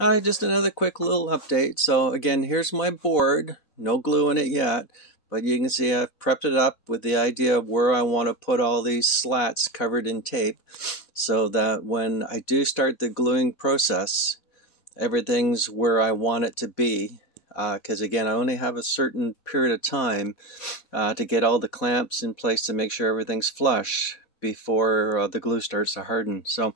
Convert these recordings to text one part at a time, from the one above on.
Hi, just another quick little update. So again, here's my board. No glue in it yet, but you can see I've prepped it up with the idea of where I want to put all these slats covered in tape so that when I do start the gluing process, everything's where I want it to be. Because again, I only have a certain period of time to get all the clamps in place to make sure everything's flush before the glue starts to harden. So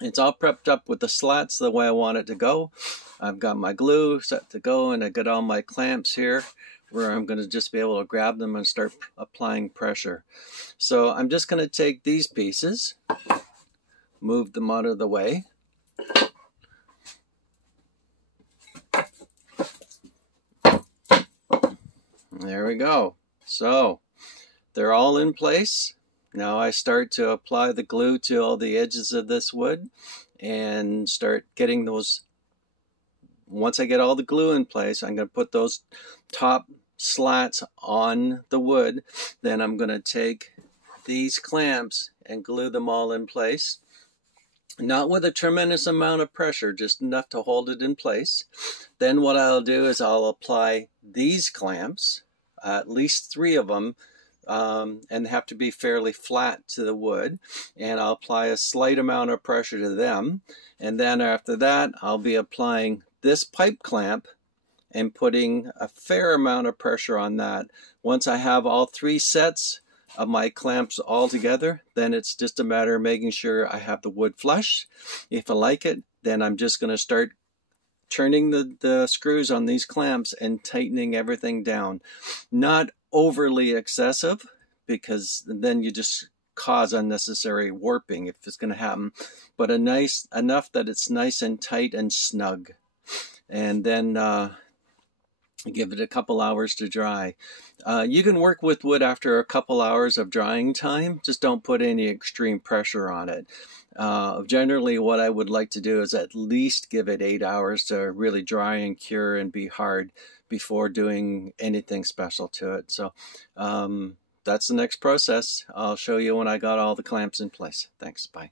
it's all prepped up with the slats the way I want it to go. I've got my glue set to go, and I got all my clamps here where I'm going to just be able to grab them and start applying pressure. So I'm just going to take these pieces, move them out of the way. There we go. So they're all in place. Now I start to apply the glue to all the edges of this wood and start getting those. Once I get all the glue in place, I'm going to put those top slats on the wood. Then I'm going to take these clamps and glue them all in place. Not with a tremendous amount of pressure, just enough to hold it in place. Then what I'll do is I'll apply these clamps, at least 3 of them, and have to be fairly flat to the wood, and I'll apply a slight amount of pressure to them, and then after that I'll be applying this pipe clamp and putting a fair amount of pressure on that. Once I have all 3 sets of my clamps all together, then it's just a matter of making sure I have the wood flush. If I like it, then I'm just going to start turning the screws on these clamps and tightening everything down. Not overly excessive, because then you just cause unnecessary warping if it's going to happen, but enough that it's nice and tight and snug. And then give it a couple hours to dry. You can work with wood after a couple hours of drying time. Just don't put any extreme pressure on it. Generally, what I would like to do is at least give it 8 hours to really dry and cure and be hard before doing anything special to it. So that's the next process. I'll show you when I got all the clamps in place. Thanks. Bye.